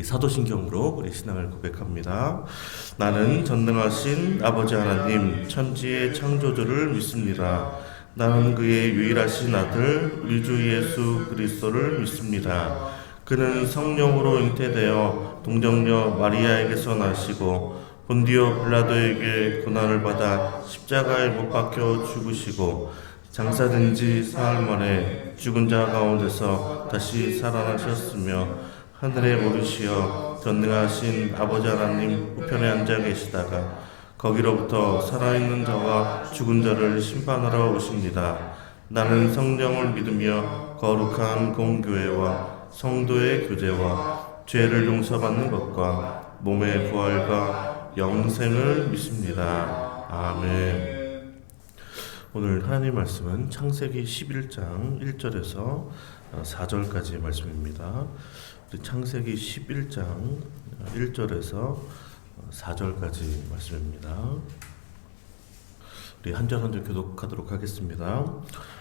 우리 사도신경으로 우리 신앙을 고백합니다. 나는 전능하신 아버지 하나님 천지의 창조주를 믿습니다. 나는 그의 유일하신 아들 우리 주 예수 그리스도를 믿습니다. 그는 성령으로 잉태되어 동정녀 마리아에게서 나시고 본디오 빌라도에게 고난을 받아 십자가에 못 박혀 죽으시고 장사된 지 사흘 만에 죽은 자 가운데서 다시 살아나셨으며 하늘에 오르시어 전능하신 아버지 하나님 우편에 앉아 계시다가 거기로부터 살아있는 자와 죽은 자를 심판하러 오십니다. 나는 성령을 믿으며 거룩한 공교회와 성도의 교제와 죄를 용서받는 것과 몸의 부활과 영생을 믿습니다. 아멘. 오늘 하나님 말씀은 창세기 11장 1절에서 4절까지의 말씀입니다. 창세기 11장 1절에서 4절까지 말씀입니다. 우리 한 절 한 절 교독하도록 하겠습니다.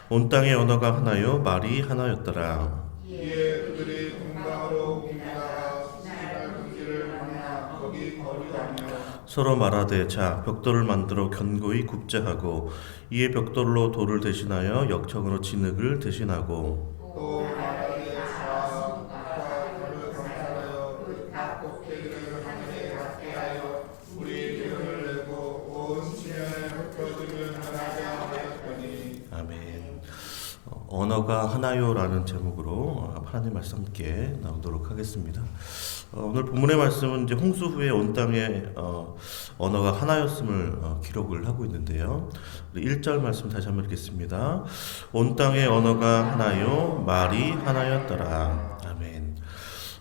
온 땅의 언어가 하나요 말이 하나였더라. 이에 그들이 동방으로 옮기다가 신할 평지를 만나 거기 거류하며 서로 말하되 자 벽돌을 만들어 견고히 굽자 하고 이에 벽돌로 돌을 대신하여 역청으로 진흙을 대신하고 또 말하되 자 성과 돌을 건설하여 그 각 꼭대기를 하늘에 닿게 하여 우리 기름을 내고 온 지면에 흩어지는 하나자 하였더니 아멘. 언어가 하나요라는 제목으로 하나님 말씀 함께 나오도록 하겠습니다. 오늘 본문의 말씀은 이제 홍수 후에 온 땅에 언어가 하나였음을 기록을 하고 있는데요. 1절 말씀 다시 한번 읽겠습니다. 온 땅의 언어가 하나요 말이 하나였더라. 아멘.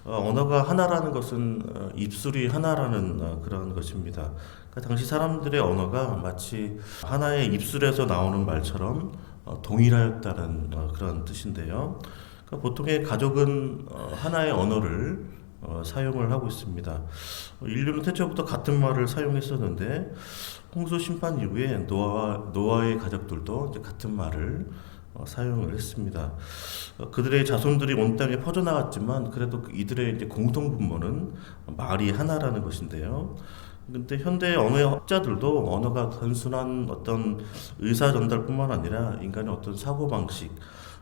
언어가 하나라는 것은 입술이 하나라는 그런 것입니다. 그러니까 당시 사람들의 언어가 마치 하나의 입술에서 나오는 말처럼 동일하였다는 그런 뜻인데요. 그러니까 보통의 가족은 하나의 언어를 사용을 하고 있습니다. 인류는 태초부터 같은 말을 사용했었는데 홍수 심판 이후에 노아의 가족들도 이제 같은 말을 사용을 했습니다. 그들의 자손들이 온 땅에 퍼져나갔지만 그래도 이들의 이제 공통 분모는 말이 하나라는 것인데요. 근데 현대 언어학자들도 언어가 단순한 어떤 의사 전달뿐만 아니라 인간의 어떤 사고 방식,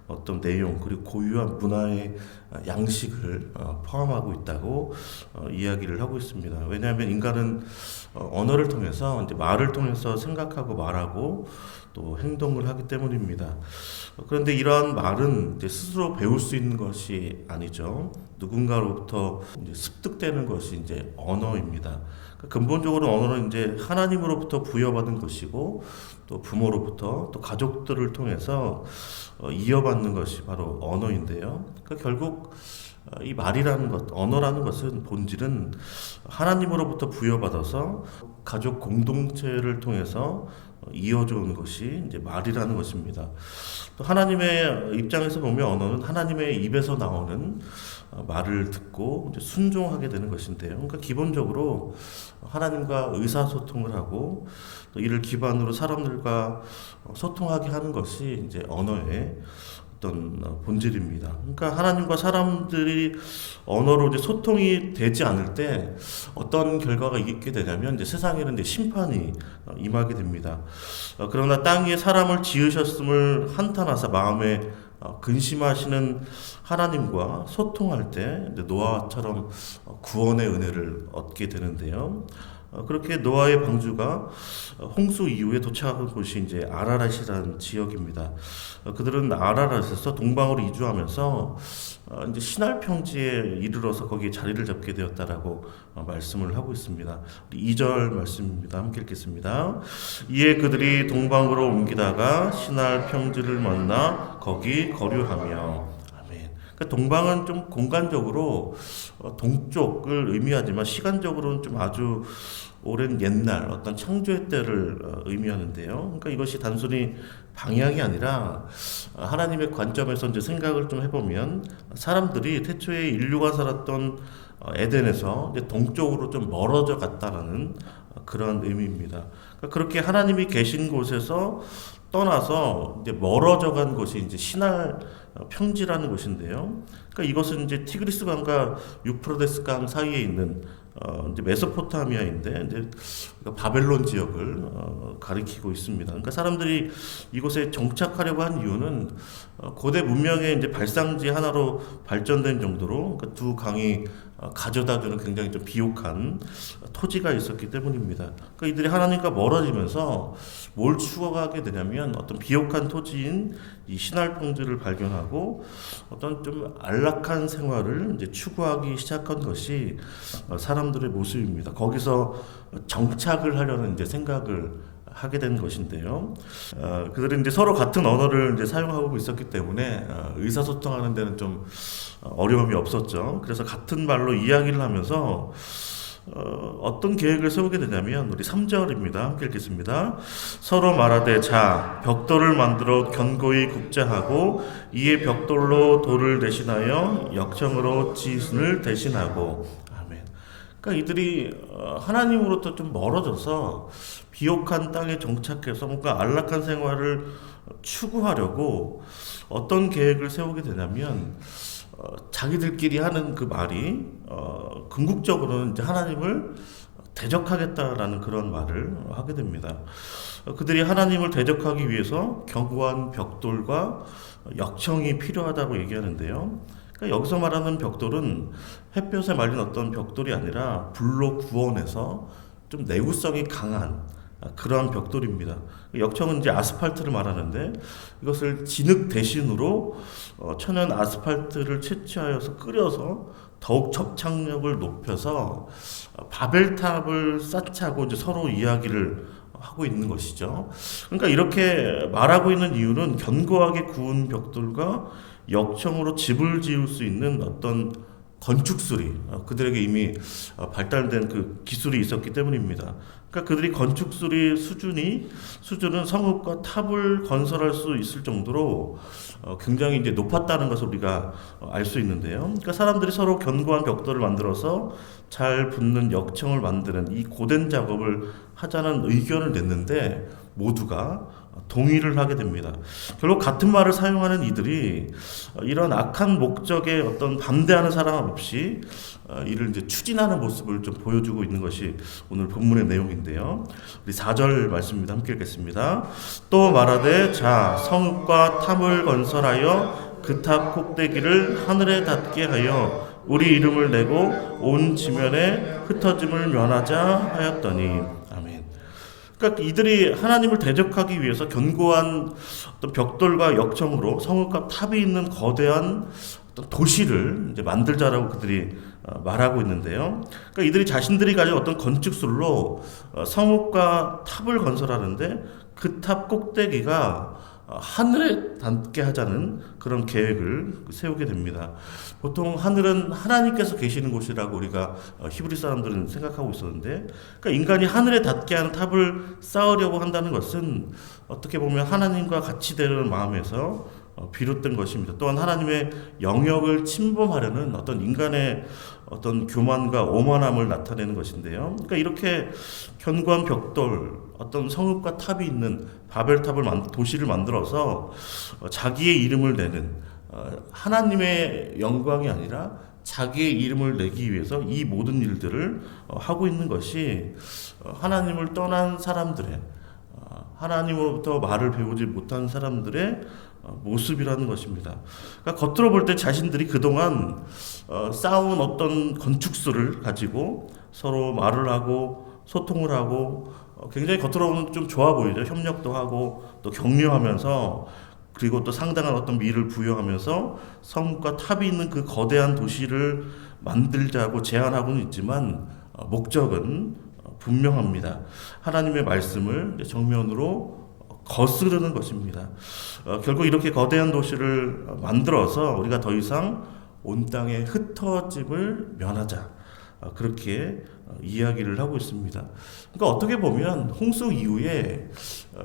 어떤 내용 그리고 고유한 문화의 양식을 포함하고 있다고 이야기를 하고 있습니다. 왜냐하면 인간은 언어를 통해서 이제 말을 통해서 생각하고 말하고 또 행동을 하기 때문입니다. 그런데 이러한 말은 이제 스스로 배울 수 있는 것이 아니죠. 누군가로부터 이제 습득되는 것이 이제 언어입니다. 근본적으로 언어는 이제 하나님으로부터 부여받은 것이고 또 부모로부터 또 가족들을 통해서 이어받는 것이 바로 언어인데요. 그러니까 결국 이 말이라는 것, 언어라는 것은 본질은 하나님으로부터 부여받아서 가족 공동체를 통해서 이어져 오는 것이 이제 말이라는 것입니다. 또 하나님의 입장에서 보면 언어는 하나님의 입에서 나오는 말을 듣고 이제 순종하게 되는 것인데요. 그러니까 기본적으로 하나님과 의사소통을 하고 또 이를 기반으로 사람들과 소통하게 하는 것이 이제 언어의 어떤 본질입니다. 그러니까 하나님과 사람들이 언어로 이제 소통이 되지 않을 때 어떤 결과가 있게 되냐면 이제 세상에는 이제 심판이 임하게 됩니다. 그러나 땅 위에 사람을 지으셨음을 한탄하사 마음에 근심하시는 하나님과 소통할 때 노아처럼 구원의 은혜를 얻게 되는데요. 그렇게 노아의 방주가 홍수 이후에 도착한 곳이 이제 아라랏이라는 지역입니다. 그들은 아라랏에서 동방으로 이주하면서 이제 시날 평지에 이르러서 거기에 자리를 잡게 되었다라고 말씀을 하고 있습니다. 2절 말씀입니다. 함께 읽겠습니다. 이에 그들이 동방으로 옮기다가 시날 평지를 만나 거기 거류하며. 그러니까 동방은 좀 공간적으로 동쪽을 의미하지만 시간적으로는 좀 아주 오랜 옛날 어떤 창조의 때를 의미하는데요. 그러니까 이것이 단순히 방향이 아니라 하나님의 관점에서 이제 생각을 좀 해보면 사람들이 태초에 인류가 살았던 에덴에서 이제 동쪽으로 좀 멀어져 갔다라는 그런 의미입니다. 그러니까 그렇게 하나님이 계신 곳에서 떠나서 이제 멀어져간 곳이 이제 시날 평지라는 곳인데요. 그러니까 이것은 이제 티그리스 강과 유프라데스 강 사이에 있는 이제 메소포타미아인데 이제 바벨론 지역을 가리키고 있습니다. 그러니까 사람들이 이곳에 정착하려고 한 이유는 고대 문명의 이제 발상지 하나로 발전된 정도로 그러니까 두 강이 가져다주는 굉장히 좀 비옥한 토지가 있었기 때문입니다. 그러니까 이들이 하나님과 멀어지면서 뭘 추구하게 되냐면 어떤 비옥한 토지인 이 신할 평지를 발견하고 어떤 좀 안락한 생활을 이제 추구하기 시작한 것이 사람들의 모습입니다. 거기서 정착을 하려는 이제 생각을 하게 된 것인데요. 그들은 이제 서로 같은 언어를 이제 사용하고 있었기 때문에 의사소통하는 데는 좀 어려움이 없었죠. 그래서 같은 말로 이야기를 하면서 어떤 계획을 세우게 되냐면 우리 3절입니다. 함께 읽겠습니다. 서로 말하되 자 벽돌을 만들어 견고히 굽자 하고 이에 벽돌로 돌을 대신하여 역청으로 지순을 대신하고 아멘. 그러니까 이들이 하나님으로부터 좀 멀어져서 비옥한 땅에 정착해서 뭔가 안락한 생활을 추구하려고 어떤 계획을 세우게 되냐면 자기들끼리 하는 그 말이 궁극적으로는 이제 하나님을 대적하겠다라는 그런 말을 하게 됩니다. 그들이 하나님을 대적하기 위해서 견고한 벽돌과 역청이 필요하다고 얘기하는데요. 그러니까 여기서 말하는 벽돌은 햇볕에 말린 어떤 벽돌이 아니라 불로 구워내서 좀 내구성이 강한 그러한 벽돌입니다. 역청은 이제 아스팔트를 말하는데 이것을 진흙 대신으로 천연 아스팔트를 채취하여서 끓여서 더욱 접착력을 높여서 바벨탑을 쌓자고 이제 서로 이야기를 하고 있는 것이죠. 그러니까 이렇게 말하고 있는 이유는 견고하게 구운 벽돌과 역청으로 집을 지을 수 있는 어떤 건축술이 그들에게 이미 발달된 그 기술이 있었기 때문입니다. 그러니까 그들이 건축술의 수준은 성읍과 탑을 건설할 수 있을 정도로 굉장히 이제 높았다는 것을 우리가 알 수 있는데요. 그러니까 사람들이 서로 견고한 벽돌을 만들어서 잘 붙는 역청을 만드는 이 고된 작업을 하자는 의견을 냈는데 모두가 동의를 하게 됩니다. 결국 같은 말을 사용하는 이들이 이런 악한 목적에 어떤 반대하는 사람 없이 이를 이제 추진하는 모습을 좀 보여주고 있는 것이 오늘 본문의 내용인데요. 우리 4절 말씀입니다. 함께 읽겠습니다. 또 말하되 자 성읍과 탑을 건설하여 그 탑 꼭대기를 하늘에 닿게 하여 우리 이름을 내고 온 지면에 흩어짐을 면하자 하였더니 아멘. 그러니까 이들이 하나님을 대적하기 위해서 견고한 어떤 벽돌과 역청으로 성읍과 탑이 있는 거대한 어떤 도시를 이제 만들자라고 그들이 말하고 있는데요. 그러니까 이들이 자신들이 가진 어떤 건축술로 성읍과 탑을 건설하는데 그 탑 꼭대기가 하늘에 닿게 하자는 그런 계획을 세우게 됩니다. 보통 하늘은 하나님께서 계시는 곳이라고 우리가 히브리 사람들은 생각하고 있었는데, 그러니까 인간이 하늘에 닿게 하는 탑을 쌓으려고 한다는 것은 어떻게 보면 하나님과 같이 되는 마음에서 비롯된 것입니다. 또한 하나님의 영역을 침범하려는 어떤 인간의 어떤 교만과 오만함을 나타내는 것인데요. 그러니까 이렇게 견고한 벽돌, 어떤 성읍과 탑이 있는 바벨탑을 도시를 만들어서 자기의 이름을 내는 하나님의 영광이 아니라 자기의 이름을 내기 위해서 이 모든 일들을 하고 있는 것이 하나님을 떠난 사람들의 하나님으로부터 말을 배우지 못한 사람들의 모습이라는 것입니다. 그러니까 겉으로 볼 때 자신들이 그동안 쌓아온 어떤 건축술을 가지고 서로 말을 하고 소통을 하고 굉장히 겉으로는 좀 좋아 보이죠. 협력도 하고 또 격려하면서 그리고 또 상당한 어떤 미를 부여하면서 성과 탑이 있는 그 거대한 도시를 만들자고 제안하고는 있지만 목적은 분명합니다. 하나님의 말씀을 정면으로 거스르는 것입니다. 결국 이렇게 거대한 도시를 만들어서 우리가 더 이상 온 땅에 흩어짐을 면하자. 그렇게 이야기를 하고 있습니다. 그러니까 어떻게 보면 홍수 이후에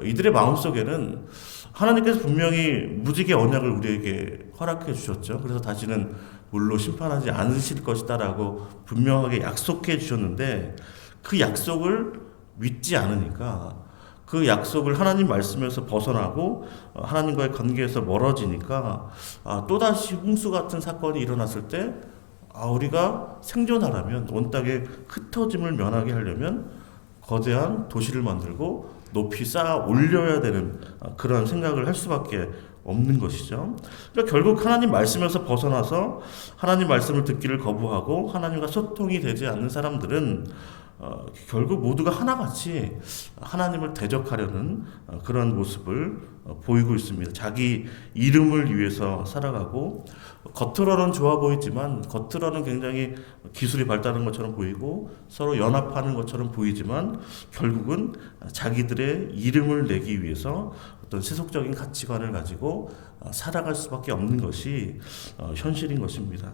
이들의 마음속에는 하나님께서 분명히 무지개 언약을 우리에게 허락해 주셨죠. 그래서 다시는 물로 심판하지 않으실 것이다라고 분명하게 약속해 주셨는데 그 약속을 믿지 않으니까 그 약속을 하나님 말씀에서 벗어나고 하나님과의 관계에서 멀어지니까 또다시 홍수 같은 사건이 일어났을 때 우리가 생존하려면, 온 땅의 흩어짐을 면하게 하려면 거대한 도시를 만들고 높이 쌓아 올려야 되는 그런 생각을 할 수밖에 없는 것이죠. 그러니까 결국 하나님 말씀에서 벗어나서 하나님 말씀을 듣기를 거부하고 하나님과 소통이 되지 않는 사람들은 결국 모두가 하나같이 하나님을 대적하려는 그런 모습을 보이고 있습니다. 자기 이름을 위해서 살아가고, 겉으로는 좋아 보이지만, 겉으로는 굉장히 기술이 발달한 것처럼 보이고 서로 연합하는 것처럼 보이지만, 결국은 자기들의 이름을 내기 위해서 어떤 세속적인 가치관을 가지고 살아갈 수밖에 없는 것이 현실인 것입니다.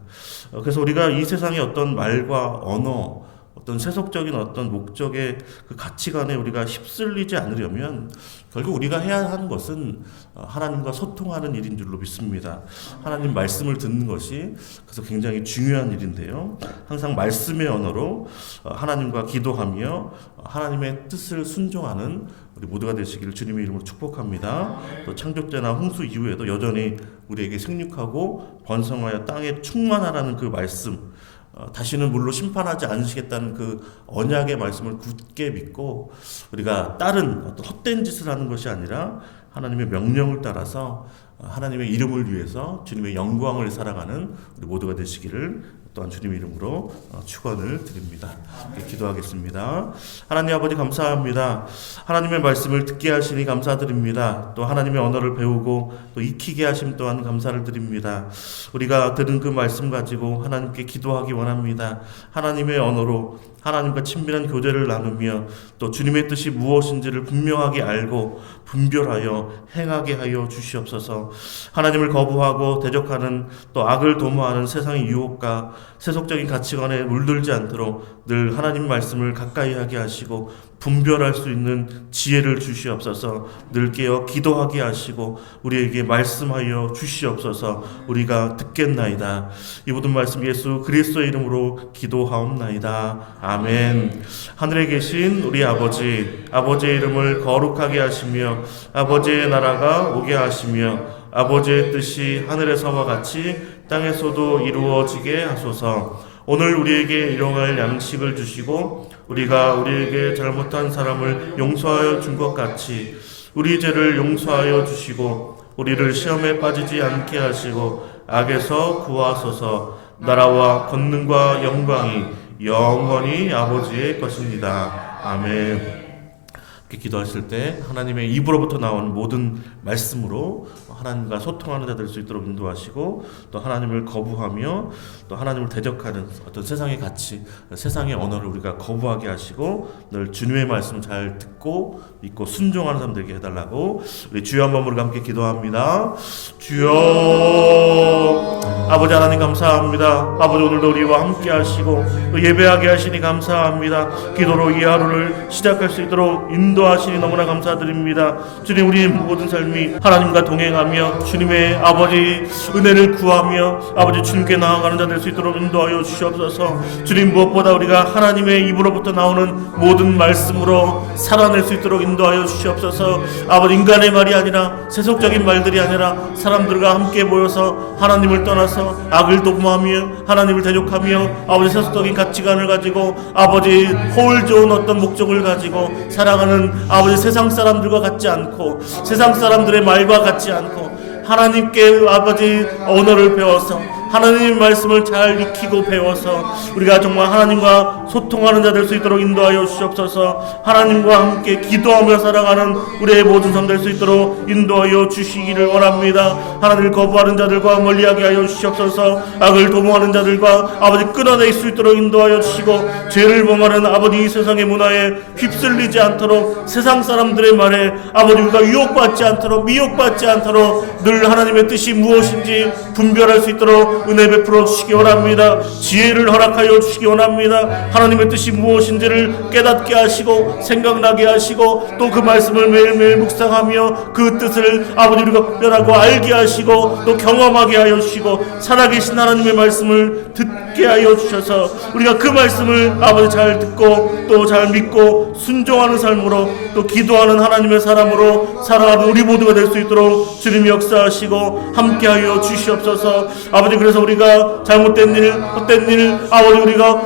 그래서 우리가 이 세상의 어떤 말과 언어, 어떤 세속적인 어떤 목적의 그 가치관에 우리가 휩쓸리지 않으려면 결국 우리가 해야 하는 것은 하나님과 소통하는 일인 줄로 믿습니다. 하나님 말씀을 듣는 것이 그래서 굉장히 중요한 일인데요. 항상 말씀의 언어로 하나님과 기도하며 하나님의 뜻을 순종하는 우리 모두가 되시기를 주님의 이름으로 축복합니다. 또 창조때나 홍수 이후에도 여전히 우리에게 생육하고 번성하여 땅에 충만하라는 그 말씀, 다시는 물로 심판하지 않으시겠다는 그 언약의 말씀을 굳게 믿고 우리가 다른 어떤 헛된 짓을 하는 것이 아니라 하나님의 명령을 따라서 하나님의 이름을 위해서 주님의 영광을 살아가는 우리 모두가 되시기를 또한 주님의 이름으로 축원을 드립니다. 기도하겠습니다. 하나님 아버지 감사합니다. 하나님의 말씀을 듣게 하시니 감사드립니다. 또 하나님의 언어를 배우고 또 익히게 하심 또한 감사를 드립니다. 우리가 들은 그 말씀 가지고 하나님께 기도하기 원합니다. 하나님의 언어로 하나님과 친밀한 교제를 나누며 또 주님의 뜻이 무엇인지를 분명하게 알고 분별하여 행하게 하여 주시옵소서. 하나님을 거부하고 대적하는 또 악을 도모하는 세상의 유혹과 세속적인 가치관에 물들지 않도록 늘 하나님 말씀을 가까이 하게 하시고 분별할 수 있는 지혜를 주시옵소서. 늘 깨어 기도하게 하시고 우리에게 말씀하여 주시옵소서. 우리가 듣겠나이다. 이 모든 말씀 예수 그리스도의 이름으로 기도하옵나이다. 아멘. 하늘에 계신 우리 아버지, 아버지의 이름을 거룩하게 하시며 아버지의 나라가 오게 하시며 아버지의 뜻이 하늘에서와 같이 땅에서도 이루어지게 하소서. 오늘 우리에게 일용할 양식을 주시고 우리가 우리에게 잘못한 사람을 용서하여 준 것 같이 우리 죄를 용서하여 주시고 우리를 시험에 빠지지 않게 하시고 악에서 구하소서. 나라와 권능과 영광이 영원히 아버지의 것입니다. 아멘. 이렇게 기도하실 때 하나님의 입으로부터 나오는 모든 말씀으로 하나님과 소통하는 자 될 수 있도록 인도하시고 또 하나님을 거부하며 또 하나님을 대적하는 어떤 세상의 가치, 세상의 언어를 우리가 거부하게 하시고 늘 주님의 말씀을 잘 듣고 믿고 순종하는 사람 되게 해달라고 우리 주여 한번 우리가 함께 기도합니다. 주여 아버지 하나님 감사합니다. 아버지 오늘도 우리와 함께 하시고 예배하게 하시니 감사합니다. 기도로 이 하루를 시작할 수 있도록 인도하시니 너무나 감사드립니다. 주님 우리 모든 삶이 하나님과 동행하며 주님의 아버지 은혜를 구하며 아버지 주님께 나아가는 자 될 수 있도록 인도하여 주시옵소서. 주님 무엇보다 우리가 하나님의 입으로부터 나오는 모든 말씀으로 살아낼 수 있도록 인도하여 주시옵소서. 아버지 인간의 말이 아니라 세속적인 말들이 아니라 사람들과 함께 모여서 하나님을 떠나서 악을 도모하며 하나님을 대적하며 아버지 세속적인 가치관을 가지고 아버지 허울 좋은 어떤 목적을 가지고 살아가는 아버지 세상 사람들과 같지 않고 세상 사람들의 말과 같지 않고 하나님께 아버지 언어를 배워서 하나님의 말씀을 잘 익히고 배워서 우리가 정말 하나님과 소통하는 자 될 수 있도록 인도하여 주시옵소서. 하나님과 함께 기도하며 살아가는 우리의 모든 삶 될 수 있도록 인도하여 주시기를 원합니다. 하나님을 거부하는 자들과 멀리하게 하여 주시옵소서. 악을 도모하는 자들과 아버지 끊어낼 수 있도록 인도하여 주시고 죄를 범하는 아버지 이 세상의 문화에 휩쓸리지 않도록 세상 사람들의 말에 아버지 우리가 유혹받지 않도록 미혹받지 않도록 늘 하나님의 뜻이 무엇인지 분별할 수 있도록 은혜 베풀어 주시기 원합니다. 지혜를 허락하여 주시기 원합니다. 하나님의 뜻이 무엇인지를 깨닫게 하시고 생각나게 하시고 또 그 말씀을 매일매일 묵상하며 그 뜻을 아버지 우리가 분별하고 알게 하시고 또 경험하게 하여 주시고 살아계신 하나님의 말씀을 듣게 하여 주셔서 우리가 그 말씀을 아버지 잘 듣고 또 잘 믿고 순종하는 삶으로 또 기도하는 하나님의 사람으로 살아가는 우리 모두가 될 수 있도록 주님이 역사하시고 함께하여 주시옵소서. 아버지 그래서 우리가 잘못된 일 헛된 일 아버지 우리가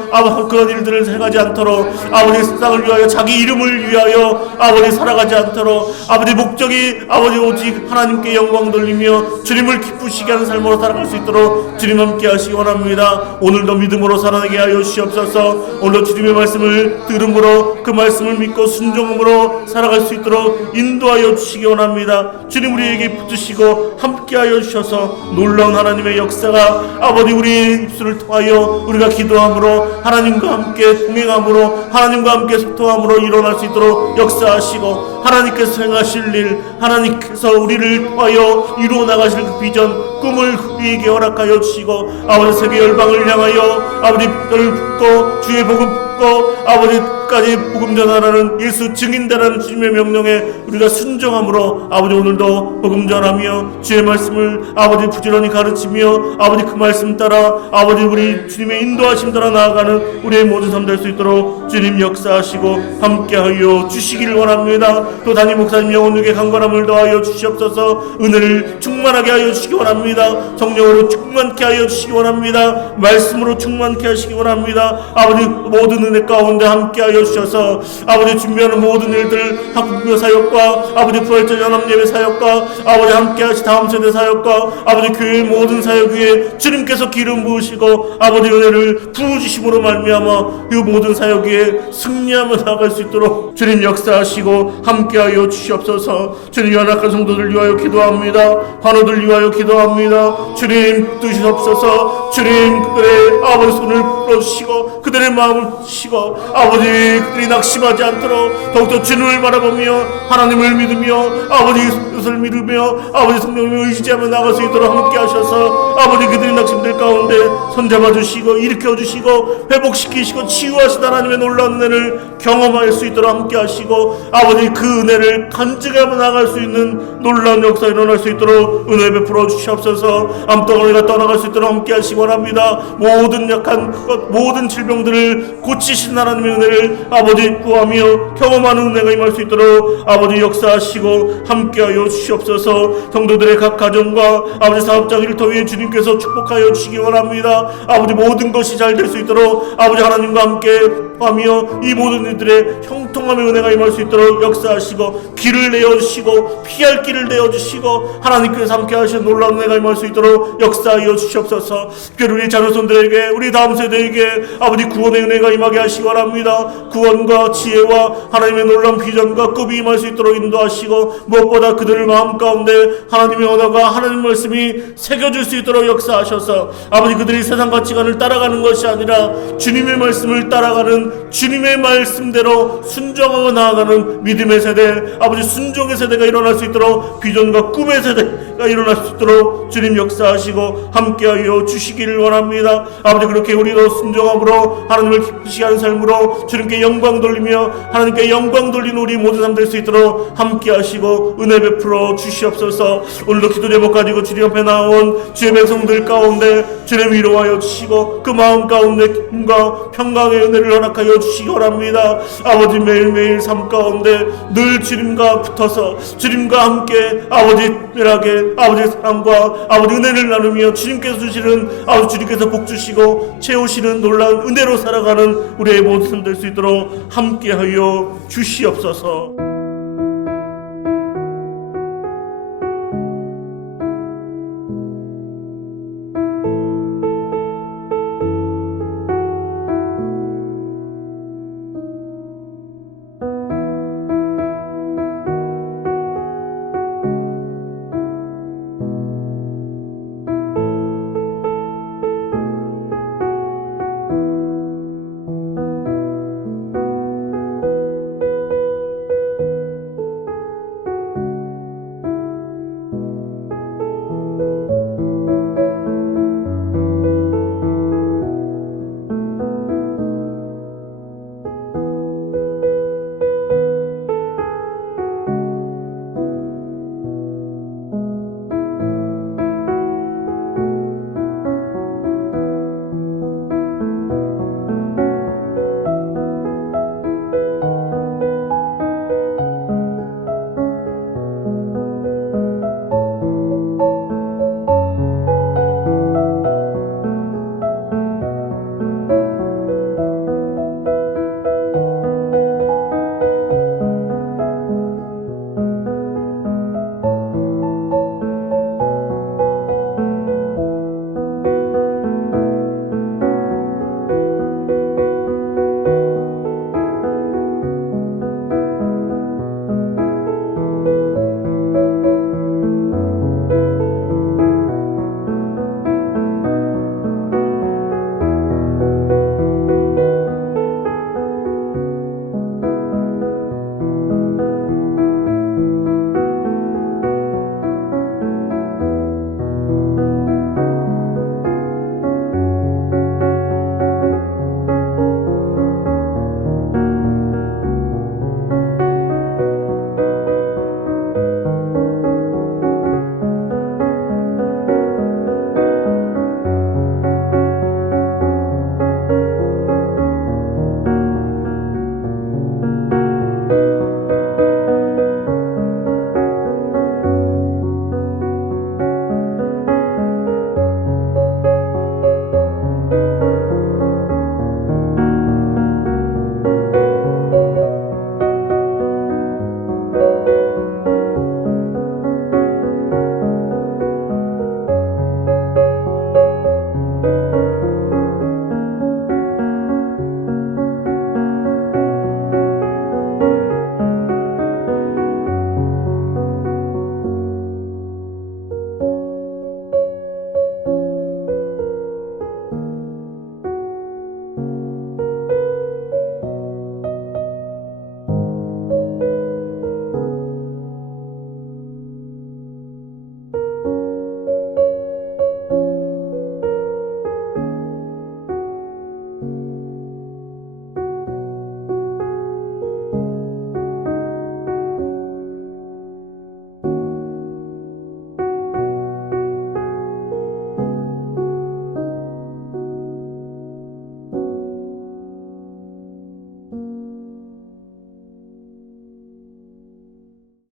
그런 일들을 행하지 않도록 아버지 세상을 위하여 자기 이름을 위하여 아버지 살아가지 않도록 아버지 목적이 아버지 오직 하나님께 영광 돌리며 주님을 기쁘시게 하는 삶으로 살아갈 수 있도록 주님 함께 하시기 원합니다. 오늘도 믿음으로 살아내게 하여 주시옵소서. 오늘도 주님의 말씀을 들음으로 그 말씀을 믿고 순종함으로 살아갈 수 있도록 인도하여 주시기 원합니다. 주님 우리에게 붙으시고 함께하여 주셔서 놀라운 하나님의 역사가 아버지 우리의 입술을 통하여 우리가 기도함으로 하나님과 함께 동행함으로 하나님과 함께 소통함으로 일어날 수 있도록 역사하시고 하나님께서 행하실 일 하나님께서 우리를 통하여 이루어 나가실 그 비전 꿈을 우리에게 허락하여 주시고 아버지 세계 열방을 향하여 아버지 뼈를 붓고 주의 복음 붓고 아버지까지 복음 전하라는 예수 증인되라는 주님의 명령에 우리가 순종함으로 아버지 오늘도 복음 전하며 주의 말씀을 아버지 부지런히 가르치며 아버지 그 말씀 따라 아버지 우리 주님의 인도하심 따라 나아가는 우리의 모든 삶 될 수 있도록 주님 역사하시고 함께하여 주시기를 원합니다. 또 담임 목사님 영혼에게 강건함을 더하여 주시옵소서. 은혜를 충만하게 하여 주시기 원합니다. 성령으로 충만케 하여 주시기 원합니다. 말씀으로 충만케 하시기 원합니다. 아버지 모든 은혜 가운데 함께하여 주셔서 아버지 준비하는 모든 일들 학부모 사역과 아버지 부활절 연합예배 사역과 아버지 함께하시 다음 세대 사역과 아버지 교회의 모든 사역 위에 주님께서 기름 부으시고 아버지 은혜를 부어주심으로 말미암아 이 모든 사역 위에 승리하며 나아갈 수 있도록 주님 역사하시고 함께하여 주시옵소서. 주님 연약한 성도들 위하여 기도합니다. 환우들 위하여 기도합니다. 주님 뜨시옵소서. 주님 그들의 아버지 손을 풀어주시고 그들의 마음을 주시고 아버지 그들이 낙심하지 않도록 더욱더 주님을 바라보며 하나님을 믿으며 아버지 뜻을 믿으며 아버지 성령님을 의지하며 나갈 수 있도록 함께 하셔서 아버지 그들이 낙심될 가운데 손잡아 주시고 일으켜 주시고 회복시키시고 치유하신 하나님의 놀라운 은혜를 경험할 수 있도록 함께 하시고 아버지 그 은혜를 간증하며 나갈 수 있는 놀라운 역사 일어날 수 있도록 은혜 베풀어 주시옵소서. 암덩어리가 떠나갈 수 있도록 함께 하시기 원합니다. 모든 약한 것 모든 질병들을 고치신 하나님의 은혜를 아버지 구하며 경험하는 은혜가 임할 수 있도록 아버지 역사하시고 함께하여 주시옵소서. 성도들의 각 가정과 아버지 사업장 일터 위에 주님께서 축복하여 주시기 원합니다. 아버지 모든 것이 잘 될 수 있도록 아버지 하나님과 함께 하며 이 모든 이들의 형통함의 은혜가 임할 수 있도록 역사하시고 길을 내어주시고 피할 길을 내어주시고 하나님께서 함께 하시는 놀라운 은혜가 임할 수 있도록 역사하여 주시옵소서. 특별히 우리 자녀손들에게 우리 다음 세대에게 아버지 구원의 은혜가 임하게 하시기 바랍니다. 구원과 지혜와 하나님의 놀라운 비전과 꿈이 임할 수 있도록 인도하시고 무엇보다 그들의 마음 가운데 하나님의 언어가 하나님 말씀이 새겨질 수 있도록 역사하셔서 아버지 그들이 세상 가치관을 따라가는 것이 아니라 주님의 말씀을 따라가는 주님의 말씀대로 순종하고 나아가는 믿음의 세대 아버지 순종의 세대가 일어날 수 있도록 비전과 꿈의 세대가 일어날 수 있도록 주님 역사하시고 함께하여 주시기를 원합니다. 아버지 그렇게 우리도 순종함으로 하나님을 기쁘시게 하는 삶으로 주님께 영광 돌리며 하나님께 영광 돌리는 우리 모든 삶 될 수 있도록 함께하시고 은혜 베풀어 주시옵소서. 오늘도 기도 제목 가지고 주님 앞에 나온 주의 백성들 가운데 주님 위로하여 주시고 그 마음 가운데 기쁨과 평강의 은혜를 허락하여 주시기 원합니다. 아버지 매일매일 삶 가운데 늘 주님과 붙어서 주님과 함께 아버지 특별하게 아버지 사랑과 아버지 은혜를 나누며 주님께서 주시는 아버지 주님께서 복 주시고 채우시는 놀라운 은혜로 살아가는 우리의 모든 삶 될 수 있도록 함께하여 주시옵소서.